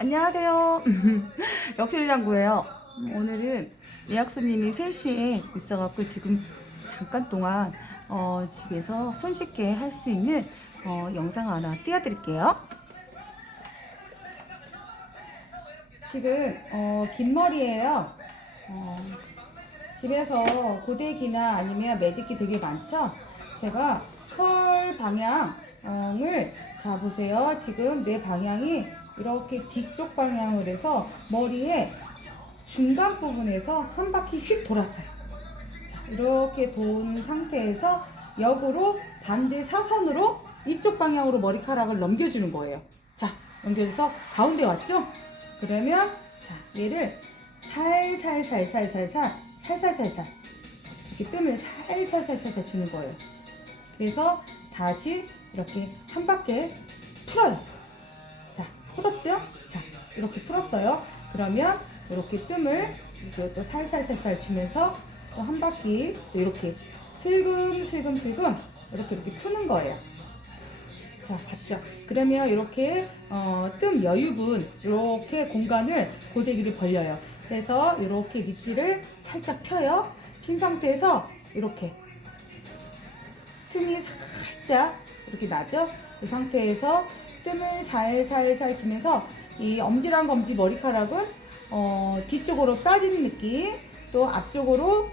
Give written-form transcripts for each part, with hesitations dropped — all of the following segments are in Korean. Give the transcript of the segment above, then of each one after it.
안녕하세요. 역술장구예요. 오늘은 예약 손님이 3시에 있어갖고 지금 잠깐 동안 집에서 손쉽게 할 수 있는 영상 하나 띄워드릴게요. 지금 긴 머리예요. 집에서 고데기나 아니면 매직기 되게 많죠? 제가 컬 방향을 잡으세요. 지금 내 방향이 이렇게 뒤쪽 방향으로 해서 머리에 중간 부분에서 한 바퀴 휙 돌았어요. 이렇게 돈 상태에서 역으로 반대 사선으로 이쪽 방향으로 머리카락을 넘겨주는 거예요. 자, 넘겨줘서 가운데 왔죠? 그러면 자, 얘를 살살살살살살 이렇게 뜸을 살살살살 주는 거예요. 그래서 다시 이렇게 한 바퀴 풀어요. 자, 풀었죠? 자, 이렇게 풀었어요. 그러면 이렇게 뜸을 또 살살살살 주면서 또 한 바퀴 또 이렇게 슬금슬금 이렇게 푸는 거예요. 자, 봤죠? 그러면 이렇게 뜸 여유분 이렇게 공간을 고데기를 벌려요. 그래서 이렇게 리치를 살짝 펴요. 핀 상태에서 이렇게 틈이 살짝 이렇게 나죠? 이 상태에서 뜸을 살살살 치면서 이 엄지랑 검지 머리카락은 뒤쪽으로 빠지는 느낌, 또 앞쪽으로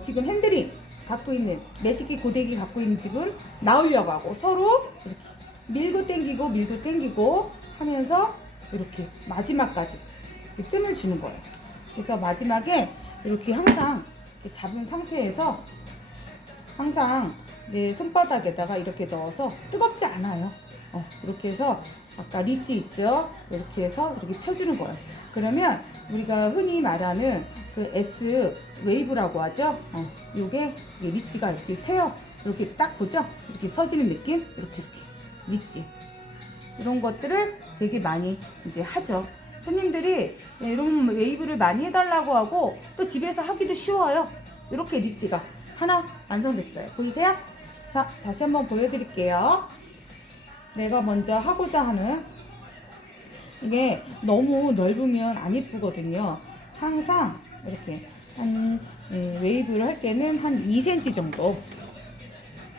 지금 핸들이 갖고 있는 매직기 고데기 갖고 있는 집은 나오려고 하고 서로 이렇게 밀고 당기고 하면서 이렇게 마지막까지 이렇게 뜸을 주는 거예요. 그래서 마지막에 이렇게 항상 이렇게 잡은 상태에서 항상 내 손바닥에다가 이렇게 넣어서 뜨겁지 않아요. 이렇게 해서 아까 리치 있죠? 이렇게 해서 이렇게 펴주는 거예요. 그러면 우리가 흔히 말하는 그 S 웨이브라고 하죠? 요게 리치가 이렇게 세요. 이렇게 딱 보죠? 이렇게 서지는 느낌? 이렇게 리치. 이런 것들을 되게 많이 이제 하죠. 손님들이 이런 웨이브를 많이 해달라고 하고 또 집에서 하기도 쉬워요. 이렇게 리치가 하나 완성됐어요. 보이세요? 자, 다시 한번 보여드릴게요. 내가 먼저 하고자 하는 이게 너무 넓으면 안 예쁘거든요. 항상 이렇게 한 웨이브를 할 때는 한 2cm 정도.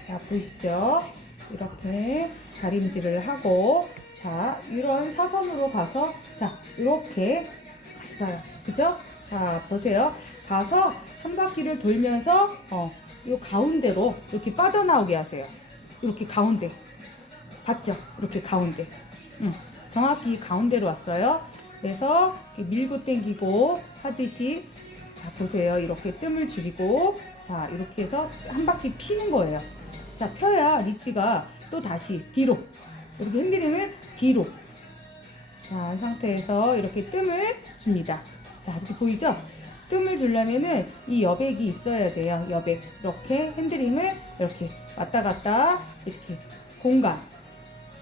자, 보이시죠? 이렇게 다림질을 하고 자, 이런 사선으로 가서 자, 이렇게 갔어요. 그죠? 자, 보세요. 가서 한 바퀴를 돌면서 이 가운데로 이렇게 빠져나오게 하세요. 이렇게 가운데. 봤죠? 이렇게 가운데. 정확히 가운데로 왔어요. 그래서 밀고 당기고 하듯이 자, 보세요. 이렇게 뜸을 줄이고 자, 이렇게 해서 한 바퀴 피는 거예요. 자, 펴야 리치가 또 다시 뒤로 이렇게 핸들링을 뒤로 자, 한 상태에서 이렇게 뜸을 줍니다. 자, 이렇게 보이죠? 뜸을 주려면은 이 여백이 있어야 돼요. 여백. 이렇게 핸들링을 이렇게 왔다 갔다 이렇게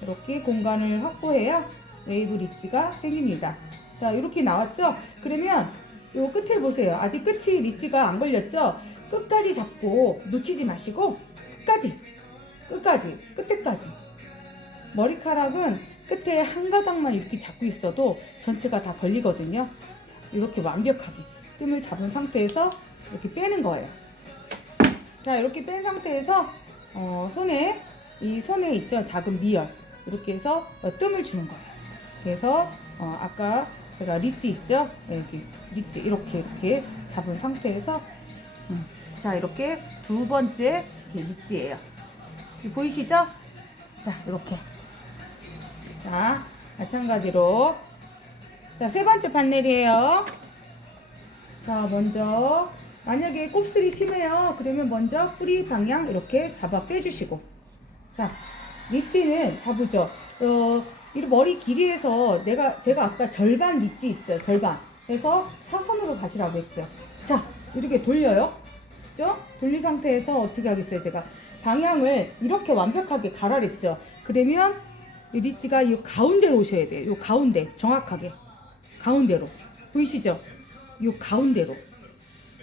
이렇게 공간을 확보해야 웨이브 리치가 생깁니다. 자, 이렇게 나왔죠? 그러면 요 끝에 보세요. 아직 끝이 리치가 안 걸렸죠? 끝까지 잡고 놓치지 마시고 끝에까지 머리카락은 끝에 한 가닥만 이렇게 잡고 있어도 전체가 다 걸리거든요. 자, 이렇게 완벽하게 뜸을 잡은 상태에서 이렇게 빼는 거예요. 자, 이렇게 뺀 상태에서 이 손에 있죠? 작은 미열 이렇게 해서 뜸을 주는 거예요. 그래서 아까 제가 리치 있죠? 여기 리치 이렇게 잡은 상태에서 자, 이렇게 두 번째 리치예요. 보이시죠? 자, 이렇게 자, 마찬가지로 자, 세 번째 판넬이에요. 자, 먼저 만약에 곱슬이 심해요. 그러면 먼저 뿌리 방향 이렇게 잡아 빼주시고 자, 리치는 잡으죠. 이 머리 길이에서 제가 아까 절반 리치 있죠. 절반. 그래서 사선으로 가시라고 했죠. 자, 이렇게 돌려요. 그죠? 돌린 상태에서 어떻게 하겠어요? 제가 방향을 이렇게 완벽하게 가라랬죠. 그러면 이 리치가 이 가운데로 오셔야 돼요. 이 가운데 정확하게 가운데로 보이시죠? 이 가운데로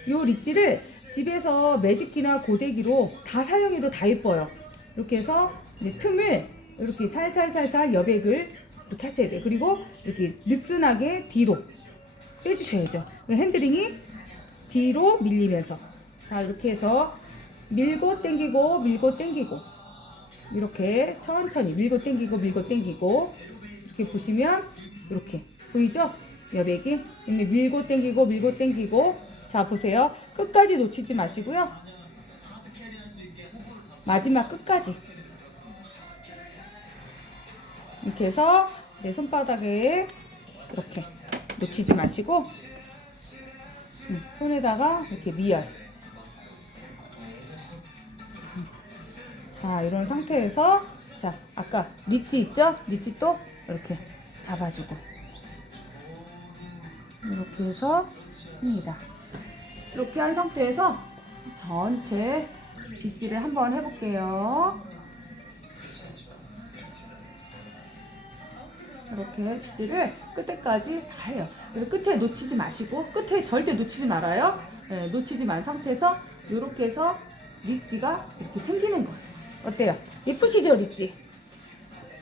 이 리치를 집에서 매직기나 고데기로 다 사용해도 다 예뻐요. 이렇게 해서 틈을 이렇게 살살살살 여백을 이렇게 하셔야 돼요. 그리고 이렇게 느슨하게 뒤로 빼주셔야죠. 핸들링이 뒤로 밀리면서. 자, 이렇게 해서 밀고 당기고 밀고 당기고 이렇게 천천히 밀고 당기고 밀고 당기고 이렇게 보시면 이렇게 보이죠? 여백이 밀고 당기고 밀고 당기고. 자, 보세요. 끝까지 놓치지 마시고요. 마지막 끝까지 이렇게 해서 내 손바닥에 이렇게 놓치지 마시고 손에다가 이렇게 미열. 자, 이런 상태에서 자, 아까 리치 있죠? 리치 또 이렇게 잡아주고 이렇게 해서 합니다. 이렇게 한 상태에서 전체 빗질을 한번 해볼게요. 이렇게 빗질을 끝에까지 다 해요. 그래서 끝에 놓치지 마시고, 끝에 절대 놓치지 말아요. 네, 놓치지 만 상태에서 이렇게 해서 립지가 이렇게 생기는 거예요. 어때요? 예쁘시죠, 립지?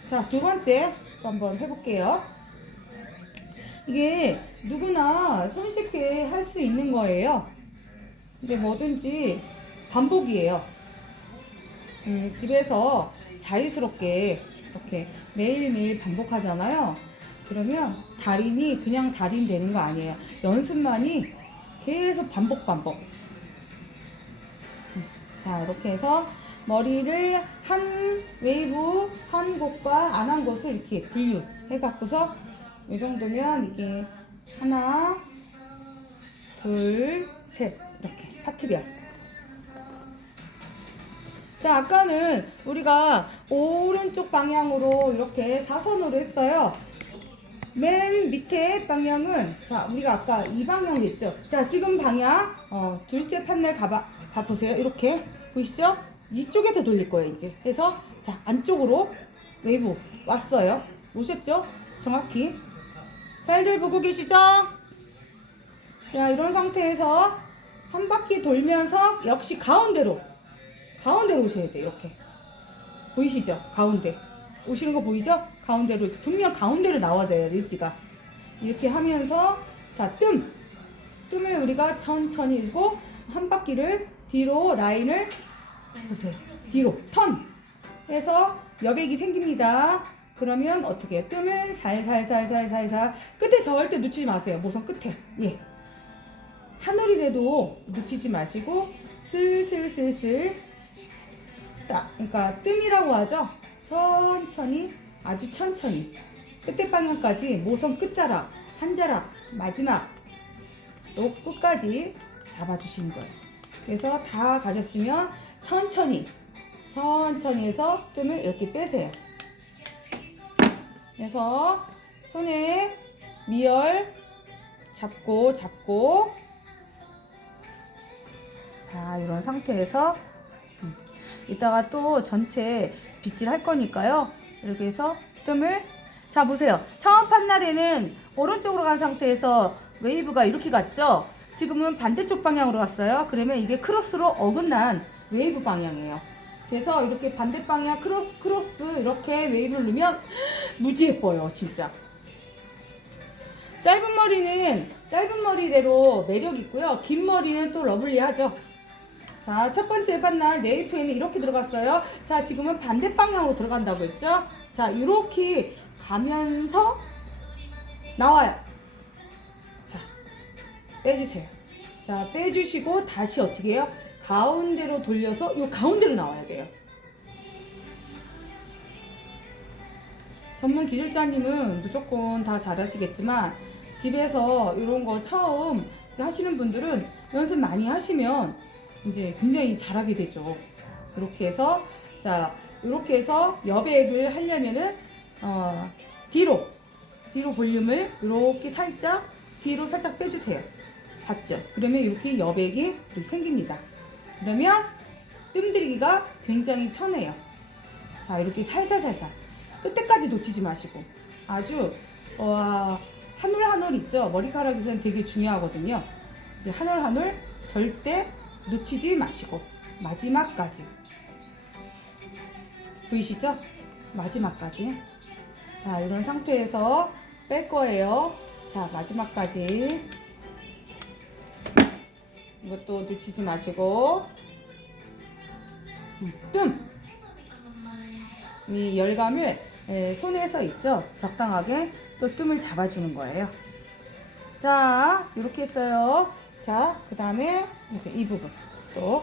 자, 두 번째 또 한번 해볼게요. 이게 누구나 손쉽게 할 수 있는 거예요. 근데 뭐든지 반복이에요. 집에서 자유스럽게 이렇게 매일매일 반복하잖아요. 그러면 달인이 그냥 달인 되는 거 아니에요. 연습만이 계속 반복. 자, 이렇게 해서 머리를 한 웨이브 한 곳과 안 한 곳을 이렇게 분류해 갖고서 이 정도면 이게 하나, 둘, 셋 이렇게 파트별. 자, 아까는 우리가 오른쪽 방향으로 이렇게 사선으로 했어요. 맨 밑에 방향은 자, 우리가 아까 이 방향 했죠. 자, 지금 방향 둘째 판넬 가보세요. 이렇게 보이시죠? 이쪽에서 돌릴 거예요. 이제 해서 자, 안쪽으로 웨이브 왔어요. 오셨죠? 정확히 잘들 보고 계시죠? 자, 이런 상태에서 한 바퀴 돌면서 역시 가운데로 오셔야 돼요. 이렇게 보이시죠? 가운데 오시는 거 보이죠? 가운데로 분명 가운데로 나와져요. 릴지가 이렇게 하면서 자, 뜸을 우리가 천천히 일고 한 바퀴를 뒤로 라인을 보세요. 뒤로 턴 해서 여백이 생깁니다. 그러면 어떻게 해요? 뜸을 살살 끝에 절대 놓치지 마세요. 모선 끝에. 예. 하늘이라도 놓치지 마시고 슬슬 그러니까 뜸이라고 하죠. 천천히 아주 천천히 끝에 방향까지 모선 끝자락 한 자락 마지막 또 끝까지 잡아주시는 거예요. 그래서 다 가졌으면 천천히 해서 뜸을 이렇게 빼세요. 그래서 손에 미열 잡고 자, 이런 상태에서 이따가 또 전체 빗질 할 거니까요. 이렇게 해서 뜸을 자, 보세요. 처음 판날에는 오른쪽으로 간 상태에서 웨이브가 이렇게 갔죠. 지금은 반대쪽 방향으로 갔어요. 그러면 이게 크로스로 어긋난 웨이브 방향이에요. 그래서 이렇게 반대 방향 크로스 이렇게 웨이브를 넣으면 무지 예뻐요. 진짜 짧은 머리는 짧은 머리대로 매력 있고요. 긴 머리는 또 러블리하죠. 자, 첫 번째 판날 네이프에는 이렇게 들어갔어요. 자, 지금은 반대 방향으로 들어간다고 했죠. 자, 이렇게 가면서 나와요. 자, 빼주세요. 자, 빼주시고 다시 어떻게 해요? 가운데로 돌려서 이 가운데로 나와야 돼요. 전문 기술자님은 무조건 다 잘하시겠지만 집에서 이런 거 처음 하시는 분들은 연습 많이 하시면 이제 굉장히 잘하게 되죠. 이렇게 해서 자, 이렇게 해서 여백을 하려면은 뒤로 볼륨을 이렇게 살짝 뒤로 살짝 빼주세요. 봤죠? 그러면 이렇게 여백이 생깁니다. 그러면 뜸 들이기가 굉장히 편해요. 자, 이렇게 살살 끝에까지 놓치지 마시고 아주 한 올 한 올 있죠? 머리카락에서는 되게 중요하거든요. 한 올 한 올 절대 놓치지 마시고 마지막까지 보이시죠? 마지막까지 자, 이런 상태에서 뺄 거예요. 자, 마지막까지. 이것도 놓치지 마시고. 이 열감을 손에서 있죠? 적당하게 또 뜸을 잡아주는 거예요. 자, 이렇게 했어요. 자, 그 다음에 이제 이 부분 또.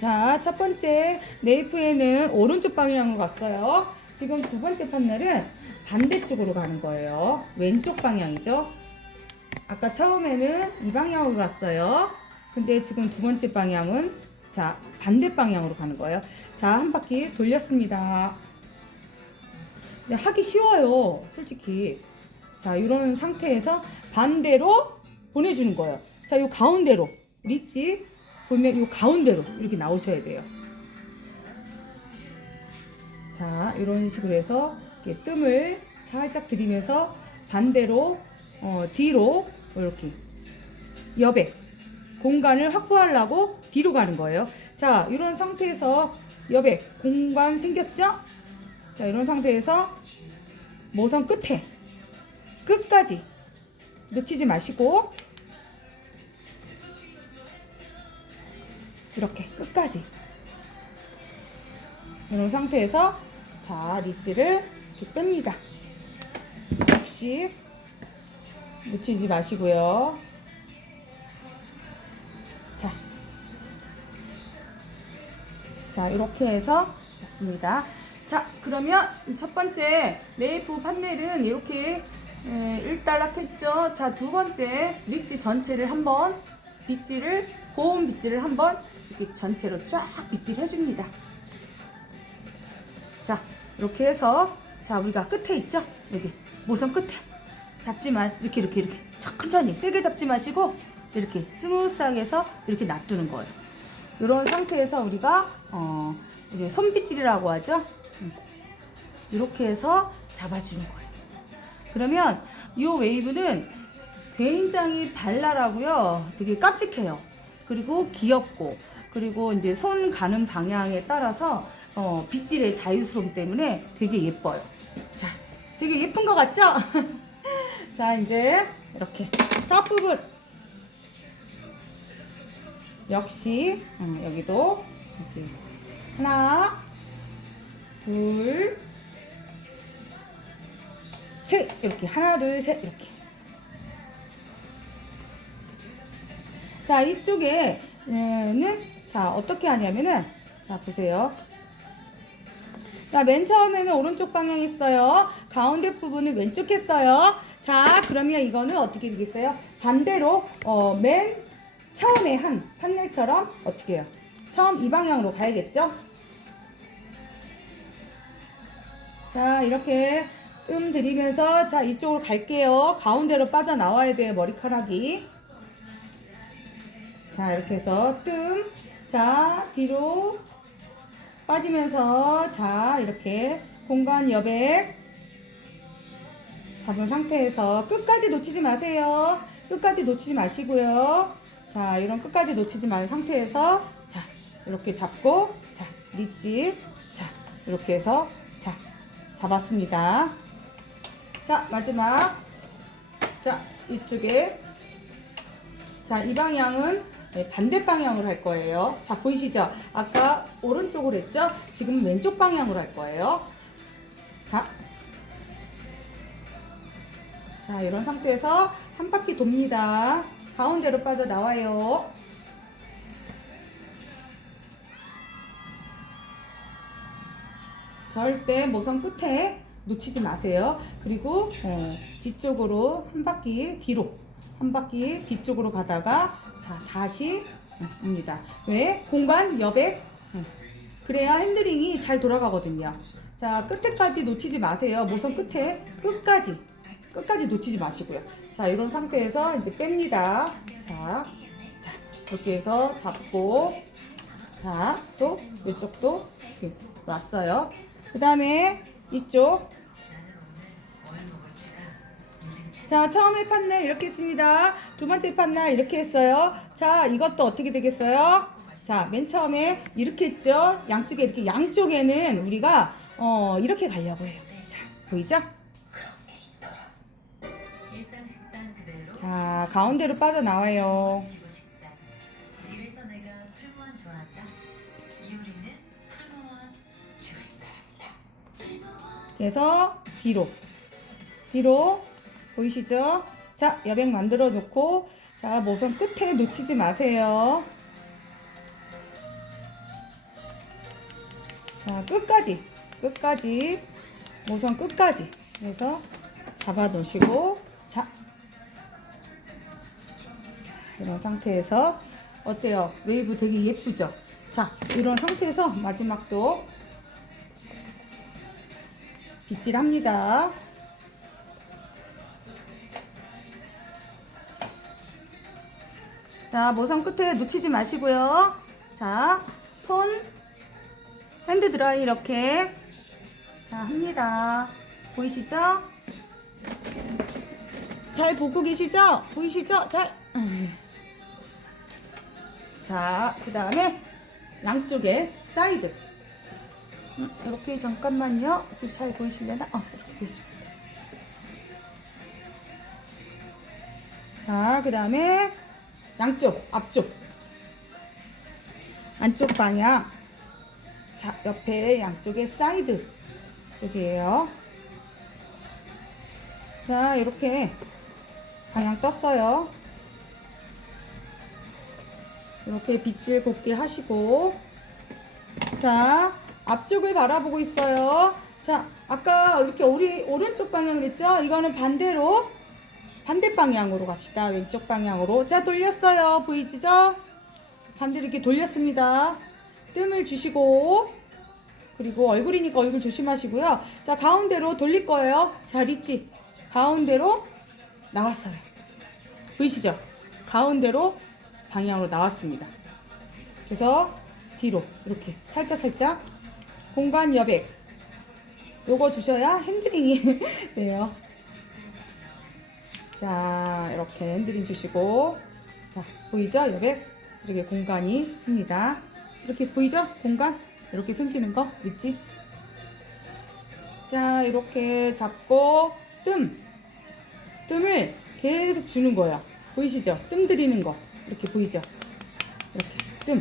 자, 첫 번째 네이프에는 오른쪽 방향으로 갔어요. 지금 두 번째 판넬은 반대쪽으로 가는 거예요. 왼쪽 방향이죠. 아까 처음에는 이 방향으로 갔어요. 근데 지금 두 번째 방향은 자, 반대 방향으로 가는 거예요. 자, 한 바퀴 돌렸습니다. 근데 하기 쉬워요, 솔직히. 자, 이런 상태에서 반대로 보내주는 거예요. 자, 요 가운데로 리치 보면 요 가운데로 이렇게 나오셔야 돼요. 자, 이런 식으로 해서 이렇게 뜸을 살짝 들이면서 반대로 뒤로 이렇게 여백 공간을 확보하려고 뒤로 가는 거예요. 자, 이런 상태에서 여백 공간 생겼죠? 자, 이런 상태에서 모선 끝에 끝까지 놓치지 마시고 이렇게 끝까지 이런 상태에서 자, 리치를 이렇게 뺍니다. 역시 놓치지 마시고요. 자, 이렇게 해서 됐습니다. 자, 그러면 첫 번째 네이프 판넬은 이렇게 일단락 했죠. 자, 두 번째 리치 전체를 한번 빗질을 고운 빗질을 한번 이렇게 전체로 쫙 빗질 해줍니다. 자, 이렇게 해서 자, 우리가 끝에 있죠? 여기 모선 끝에 잡지만 이렇게 천천히 세게 잡지 마시고 이렇게 스무스하게 해서 이렇게 놔두는 거예요. 이런 상태에서 우리가 손빗질이라고 하죠. 이렇게 해서 잡아주는 거예요. 그러면 이 웨이브는 굉장히 발랄하고요, 되게 깜찍해요. 그리고 귀엽고, 그리고 이제 손 가는 방향에 따라서 빗질의 자유스러움 때문에 되게 예뻐요. 자, 되게 예쁜 것 같죠? 자, 이제 이렇게 탑 부분 역시 여기도 이렇게 하나, 둘, 셋 이렇게 하나, 둘, 셋 이렇게. 자, 이쪽에는 자, 어떻게 하냐면은 자, 보세요. 자, 맨 처음에는 오른쪽 방향 했어요. 가운데 부분은 왼쪽 했어요. 자, 그러면 이거는 어떻게 되겠어요? 반대로 맨 처음에 한 판넬처럼 어떻게 해요? 처음 이 방향으로 가야겠죠? 자, 이렇게 뜸 들이면서 자, 이쪽으로 갈게요. 가운데로 빠져나와야 돼요, 머리카락이. 자, 이렇게 해서 뜸, 자, 뒤로 빠지면서 자, 이렇게 공간 여백 잡은 상태에서 끝까지 놓치지 마세요. 끝까지 놓치지 마시고요. 자, 이런 끝까지 놓치지 말은 상태에서 자, 이렇게 잡고 자, 리치 자, 이렇게 해서 자, 잡았습니다. 자, 마지막 자, 이쪽에 자, 이 방향은 반대 방향으로 할 거예요. 자, 보이시죠? 아까 오른쪽으로 했죠? 지금 왼쪽 방향으로 할 거예요. 자, 자, 이런 상태에서 한 바퀴 돕니다. 가운데로 빠져나와요. 절대 모선 끝에 놓치지 마세요. 그리고 뒤쪽으로 한 바퀴 뒤로 한 바퀴 뒤쪽으로 가다가 자, 다시 옵니다. 왜? 공간 여백 그래야 핸들링이 잘 돌아가거든요. 자, 끝에까지 놓치지 마세요. 모선 끝에 끝까지 놓치지 마시고요. 자, 이런 상태에서 이제 뺍니다. 자, 이렇게 해서 잡고 자, 또 이쪽도 이렇게 놨어요. 그 다음에 이쪽 자, 처음에 판넬 이렇게 했습니다. 두 번째 판넬 이렇게 했어요. 자, 이것도 어떻게 되겠어요? 자, 맨 처음에 이렇게 했죠. 양쪽에 이렇게 양쪽에는 우리가 이렇게 가려고 해요. 자, 보이죠? 자, 가운데로 빠져나와요. 그래서 뒤로 보이시죠? 자, 여백 만들어 놓고, 자, 모선 끝에 놓치지 마세요. 자, 끝까지 모선 끝까지 해서 잡아 놓으시고, 자, 이런 상태에서 어때요? 웨이브 되게 예쁘죠? 자, 이런 상태에서 마지막도 빗질합니다. 자, 모선 끝에 놓치지 마시고요. 자, 손 핸드 드라이 이렇게 자 합니다. 보이시죠? 잘 보고 계시죠? 보이시죠? 잘. 자, 그 다음에 양쪽에 사이드. 이렇게 잠깐만요. 잘 보이시려나? 자, 그 다음에 양쪽, 앞쪽, 안쪽 방향. 자, 옆에 양쪽에 사이드 쪽이에요. 자, 이렇게 방향 떴어요. 이렇게 빗질 곱게 하시고, 자, 앞쪽을 바라보고 있어요. 자, 아까 이렇게 우리 오른쪽 방향 했죠? 이거는 반대 방향으로 갑시다. 왼쪽 방향으로. 자, 돌렸어요. 보이시죠? 반대로 이렇게 돌렸습니다. 뜸을 주시고, 그리고 얼굴이니까 얼굴 조심하시고요. 자, 가운데로 돌릴 거예요. 자, 리치 가운데로 나왔어요. 보이시죠? 가운데로 방향으로 나왔습니다. 그래서 뒤로 이렇게 살짝 공간 여백 요거 주셔야 핸들링이 돼요. 자, 이렇게 핸들링 주시고, 자, 보이죠? 여백 이렇게 공간이 씁니다. 이렇게 보이죠? 공간 이렇게 생기는 거 있지? 자, 이렇게 잡고 뜸을 계속 주는 거예요. 보이시죠? 뜸 들이는 거 이렇게 보이죠? 이렇게 뜸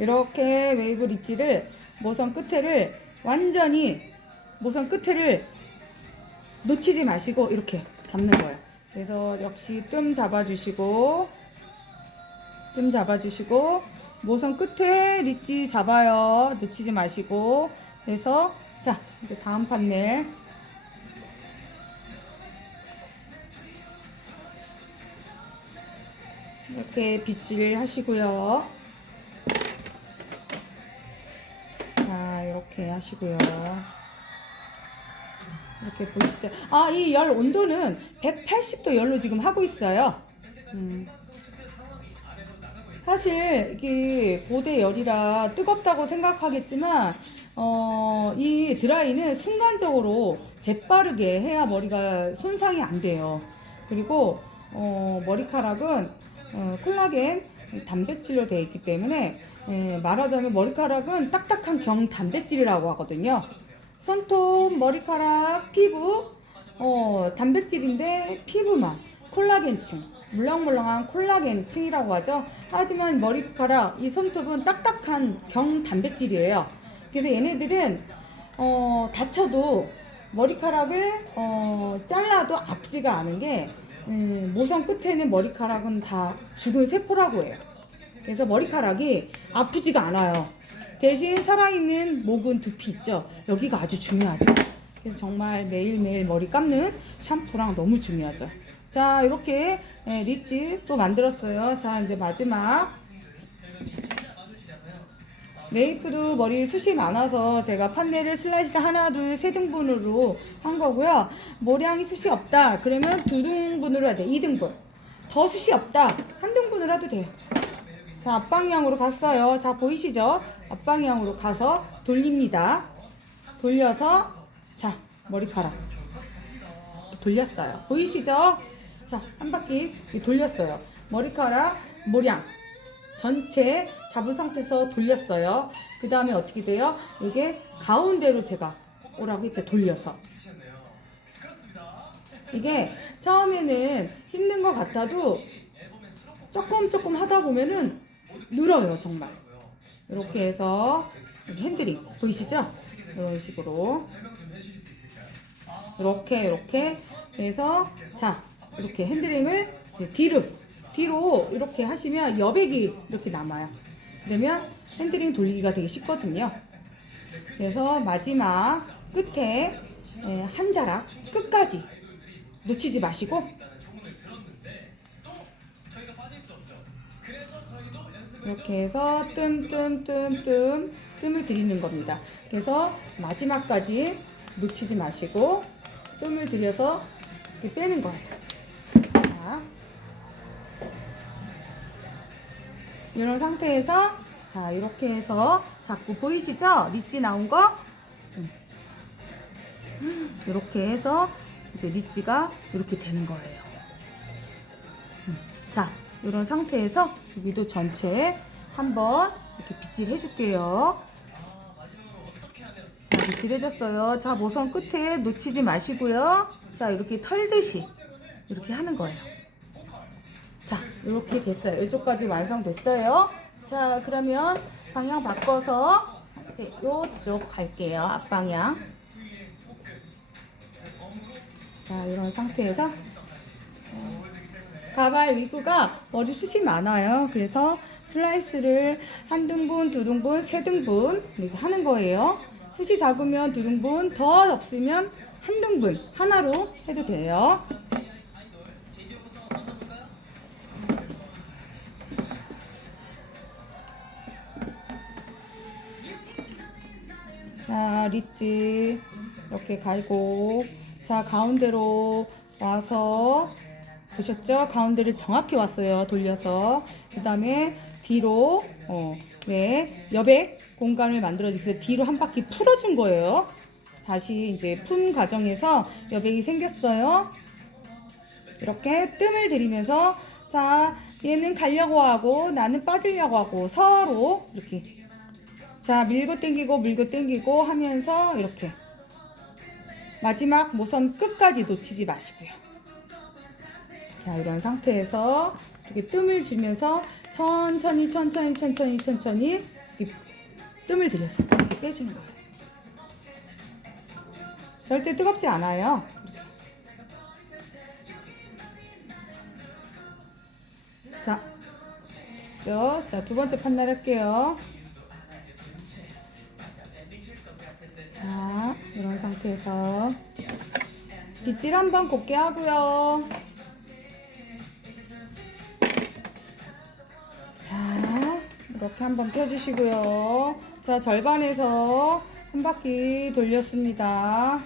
이렇게 웨이브 리치를 모선 끝에를 완전히 모선 끝에를 놓치지 마시고 이렇게 잡는 거예요. 그래서 역시 뜸 잡아주시고 모선 끝에 리치 잡아요. 놓치지 마시고. 그래서 자, 이제 다음 판넬 이렇게 빗질 하시고요. 자, 이렇게 하시고요. 이렇게 보시죠. 아, 이 열 온도는 180도 열로 지금 하고 있어요. 사실 이게 고대 열이라 뜨겁다고 생각하겠지만 이 드라이는 순간적으로 재빠르게 해야 머리가 손상이 안 돼요. 그리고 머리카락은 콜라겐 단백질로 되어 있기 때문에 말하자면 머리카락은 딱딱한 경 단백질이라고 하거든요. 손톱, 머리카락, 피부 단백질인데 피부만 콜라겐층, 물렁물렁한 콜라겐층이라고 하죠. 하지만 머리카락, 이 손톱은 딱딱한 경 단백질이에요. 그래서 얘네들은 다쳐도 머리카락을 잘라도 아프지가 않은 게 모선 끝에는 머리카락은 다 죽은 세포라고 해요. 그래서 머리카락이 아프지가 않아요. 대신 살아있는 목은 두피 있죠. 여기가 아주 중요하죠. 그래서 정말 매일매일 머리 감는 샴푸랑 너무 중요하죠. 자, 이렇게 리치 또 만들었어요. 자, 이제 마지막 메이플도 머리 숱이 많아서 제가 판넬을 슬라이스 하나, 둘, 세 등분으로 한 거고요. 모량이 숱이 없다 그러면 2등분으로 해야 돼. 2등분. 더 숱이 없다 1등분으로 해도 돼요. 자, 앞방향으로 갔어요. 자, 보이시죠? 앞방향으로 가서 돌립니다. 돌려서 자, 머리카락 돌렸어요. 보이시죠? 자, 한 바퀴 돌렸어요. 머리카락 모양 전체 잡은 상태에서 돌렸어요. 그 다음에 어떻게 돼요? 이게 가운데로 제가 오라고 했죠. 돌려서. 이게 처음에는 힘든 것 같아도 조금 하다 보면은 늘어요, 정말. 이렇게 해서 핸들이 보이시죠? 이런 식으로 이렇게 해서 자, 이렇게 핸들링을 뒤로 이렇게 하시면 여백이 이렇게 남아요. 그러면 핸들링 돌리기가 되게 쉽거든요. 그래서 마지막 끝에 한 자락 끝까지 놓치지 마시고 이렇게 해서 뜸을 들이는 겁니다. 그래서 마지막까지 놓치지 마시고 뜸을 들여서 이렇게 빼는 거예요. 자, 이런 상태에서 자, 이렇게 해서 자꾸 보이시죠? 리치 나온 거? 이렇게 해서 이제 리치가 이렇게 되는 거예요. 자, 이런 상태에서 여기도 전체에 한번 이렇게 빗질 해줄게요. 자, 빗질 해줬어요. 자, 모선 끝에 놓치지 마시고요. 자, 이렇게 털듯이 이렇게 하는 거예요. 자, 이렇게 됐어요. 이쪽까지 완성됐어요. 자, 그러면 방향 바꿔서 이제 이쪽 갈게요. 앞방향. 자, 이런 상태에서 가발 위그가 머리숱이 많아요. 그래서 슬라이스를 한 등분, 두 등분, 세 등분 이렇게 하는 거예요. 숱이 작으면 두 등분, 더 없으면 한 등분 하나로 해도 돼요. 자, 리치 이렇게 갈고 자, 가운데로 와서 보셨죠? 가운데를 정확히 왔어요. 돌려서. 그 다음에 뒤로 여백 공간을 만들어주세요. 뒤로 한 바퀴 풀어준 거예요. 다시 이제 푼 과정에서 여백이 생겼어요. 이렇게 뜸을 들이면서 자, 얘는 가려고 하고 나는 빠지려고 하고 서로 이렇게 자, 밀고 당기고 하면서 이렇게 마지막 모선 끝까지 놓치지 마시고요. 자, 이런 상태에서 이렇게 뜸을 주면서 천천히 이렇게 뜸을 들여서 이렇게 빼주는 거예요. 절대 뜨겁지 않아요. 자, 두 번째 판넬 할게요. 자, 이런 상태에서 빗질 한번 곱게 하고요. 자, 이렇게 한번 펴주시고요. 자, 절반에서 한 바퀴 돌렸습니다.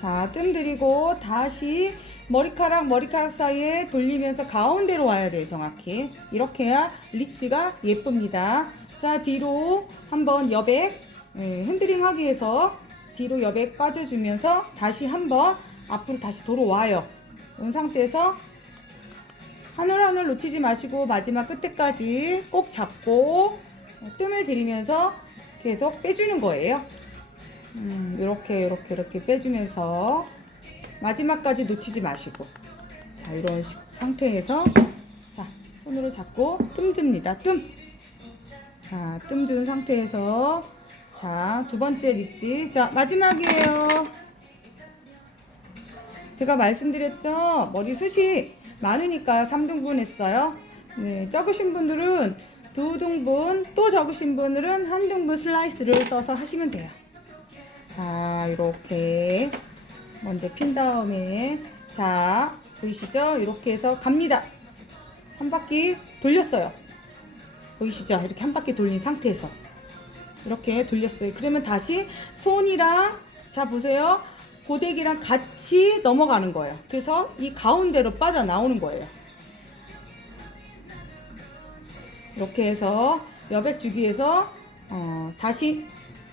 자, 뜸 들이고 다시 머리카락 사이에 돌리면서 가운데로 와야 돼요. 정확히 이렇게 해야 리치가 예쁩니다. 자, 뒤로 한번 여백 핸들링 하기 위해서 뒤로 여백 빠져주면서 다시 한번 앞으로 다시 돌아와요. 이런 상태에서 하늘 놓치지 마시고 마지막 끝에까지 꼭 잡고 뜸을 들이면서 계속 빼주는 거예요. 이렇게 빼주면서 마지막까지 놓치지 마시고 자, 이런 상태에서 자, 손으로 잡고 뜸 듭니다. 자, 뜸 든 상태에서 자, 두 번째 리치. 자, 마지막이에요. 제가 말씀드렸죠? 머리숱이 많으니까 3등분 했어요. 네, 적으신 분들은 2등분, 또 적으신 분들은 1등분 슬라이스를 떠서 하시면 돼요. 자, 이렇게 먼저 핀 다음에 자, 보이시죠? 이렇게 해서 갑니다. 한 바퀴 돌렸어요. 보이시죠? 이렇게 한 바퀴 돌린 상태에서 이렇게 돌렸어요. 그러면 다시 손이랑 자, 보세요. 고데기랑 같이 넘어가는 거예요. 그래서 이 가운데로 빠져나오는 거예요. 이렇게 해서 여백 주기 위해서 다시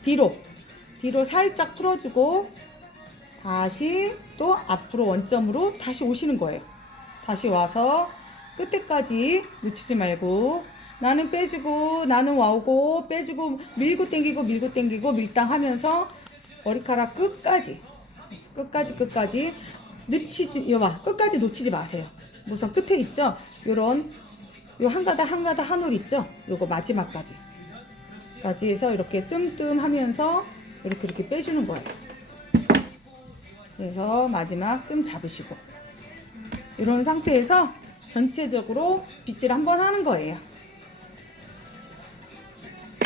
뒤로 살짝 풀어주고 다시 또 앞으로 원점으로 다시 오시는 거예요. 다시 와서 끝에까지 놓치지 말고 나는 빼주고 나는 와오고 빼주고 밀고 당기고 밀고 당기고 밀당하면서 머리카락 끝까지 끝까지 놓치지 마세요. 우선 끝에 있죠? 요런 요 한 가닥 한 올 있죠? 요거 마지막까지 해서 이렇게 뜸뜸하면서 이렇게 빼주는 거예요. 그래서 마지막 뜸 잡으시고 이런 상태에서 전체적으로 빗질 한번 하는 거예요.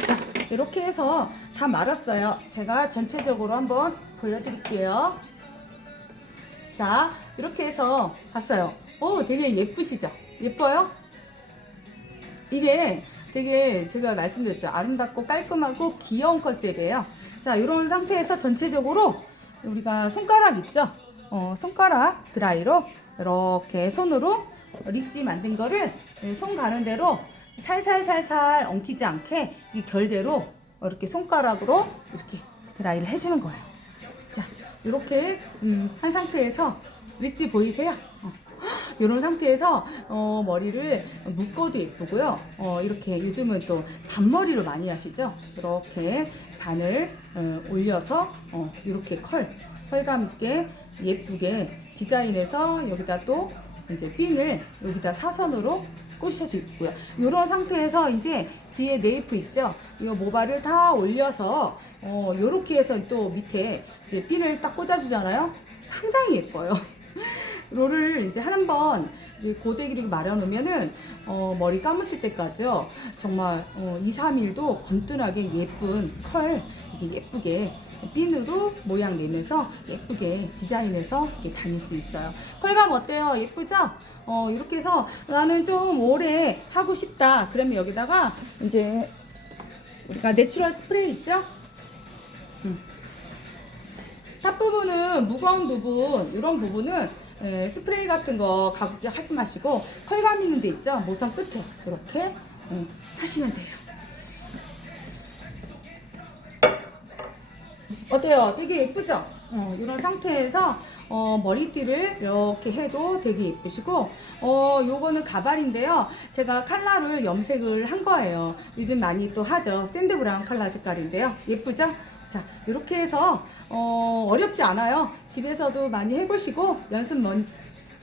자, 이렇게 해서 다 말았어요. 제가 전체적으로 한번 보여드릴게요. 자, 이렇게 해서 봤어요. 되게 예쁘시죠? 예뻐요? 이게 되게 제가 말씀드렸죠. 아름답고 깔끔하고 귀여운 컨셉이에요. 자, 이런 상태에서 전체적으로 우리가 손가락 있죠? 손가락 드라이로 이렇게 손으로 리치 만든 거를 손 가는 대로 살살살살 엉키지 않게 이 결대로 이렇게 손가락으로 이렇게 드라이를 해주는 거예요. 자, 이렇게 한 상태에서 리치 보이세요? 이런 상태에서 머리를 묶어도 예쁘고요. 이렇게 요즘은 또 반머리로 많이 하시죠. 이렇게 반을 올려서 이렇게 컬감 있게 예쁘게 디자인해서 여기다 또 이제 핀을 여기다 사선으로 꽂으셔도 있고요. 이런 상태에서 이제 뒤에 네이프 있죠? 이 모발을 다 올려서 이렇게 해서 또 밑에 이제 핀을 딱 꽂아주잖아요. 상당히 예뻐요. 롤을 이제 한 번 이제 고데기를 말아놓으면은 머리 감으실 때까지요. 정말 2, 3일도 건뜬하게 예쁜 컬 이게 예쁘게 핀으로 모양 내면서 예쁘게 디자인해서 이렇게 다닐 수 있어요. 컬감 어때요? 예쁘죠? 이렇게 해서 나는 좀 오래 하고 싶다. 그러면 여기다가 이제 우리가 내추럴 스프레이 있죠? 탑 부분은 무거운 부분, 이런 부분은 스프레이 같은 거 가볍게 하지 마시고 컬감 있는 데 있죠? 모선 끝에 이렇게 하시면 돼요. 어때요? 되게 예쁘죠? 이런 상태에서 머리띠를 이렇게 해도 되게 예쁘시고 요거는 가발인데요. 제가 컬러를 염색을 한 거예요. 요즘 많이 또 하죠. 샌드 브라운 컬러 색깔인데요. 예쁘죠? 자, 이렇게 해서 어렵지 않아요. 집에서도 많이 해보시고 연습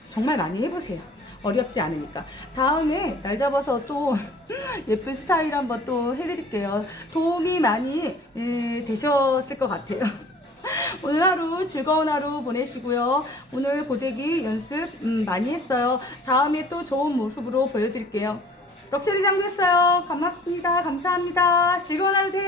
정말 많이 해보세요. 어렵지 않으니까. 다음에 날 잡아서 또 예쁜 스타일 한번 또 해드릴게요. 도움이 많이 되셨을 것 같아요. 오늘 하루 즐거운 하루 보내시고요. 오늘 고데기 연습 많이 했어요. 다음에 또 좋은 모습으로 보여드릴게요. 럭셔리 장구했어요. 고맙습니다. 감사합니다. 즐거운 하루 되세요.